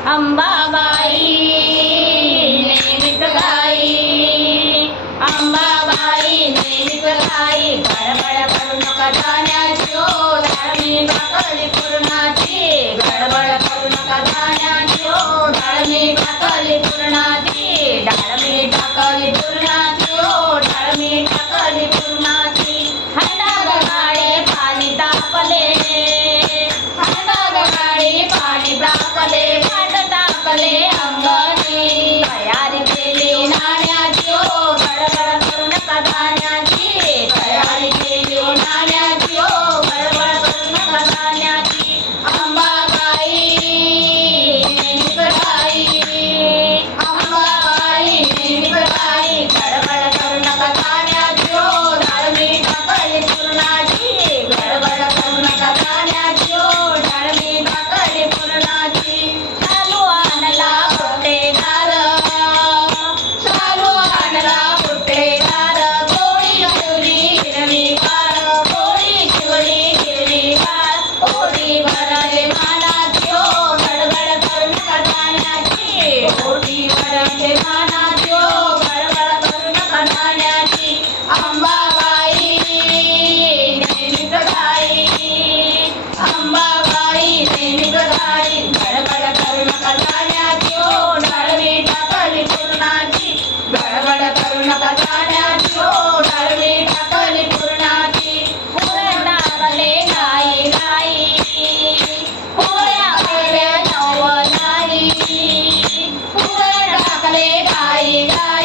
अंबाबाई नेमित गाई, अंबाबाई नेमित गाई, गडबड करू नका धान्याची ओ डाळमी टाकली पूर्णाची, गडबड करू नका धान्याची ओ डाळमी टाकली पूर्णाची, डाळमी टाकली पूर्णाची ओ डाळमी टाकली पूर्णाची. हंडा गाडी पाणी तापले, हंडा गाडी पाणी तापले, पाट टाकले अंगणी, तयारी केली नाण्याची ओ गडबड करू नका धान्याची, तयारी केली नाण्याची ओ गडबड करू नका धान्याची. अंबाबाई नेमित गाई, अंबाबाई नेमित गाई, गडबड करू नका धान्याची ओ डाळमी टाकली पूर्णाची, गडबड करू नका धान्याची ओ डाळमी टाकली पूर्णाची. चालू आणला पुट्टेदार, चालू आणला पुट्टेदार, गोळी शिवली हिरवीगार, गोळी शिवली हिरवीगार, ओटी भरले मानाची ओ गडबड करू नका धान्याची, ओटी भरले मानाची ओ गडबड करू नका धान्याची. अंबाबाई नेमित गाई, अंबाबाई नेमित गाई, गडबड करू नका धान्याची ओ डाळमी टाकली पूर्णाची, गडबड करू नका धान्याची ओ डाळमी टाकली पूर्णाची. पुरण टाकले गाई गाई, पोळ्या केल्या नवलाई, पुरण टाकले गाई गाई.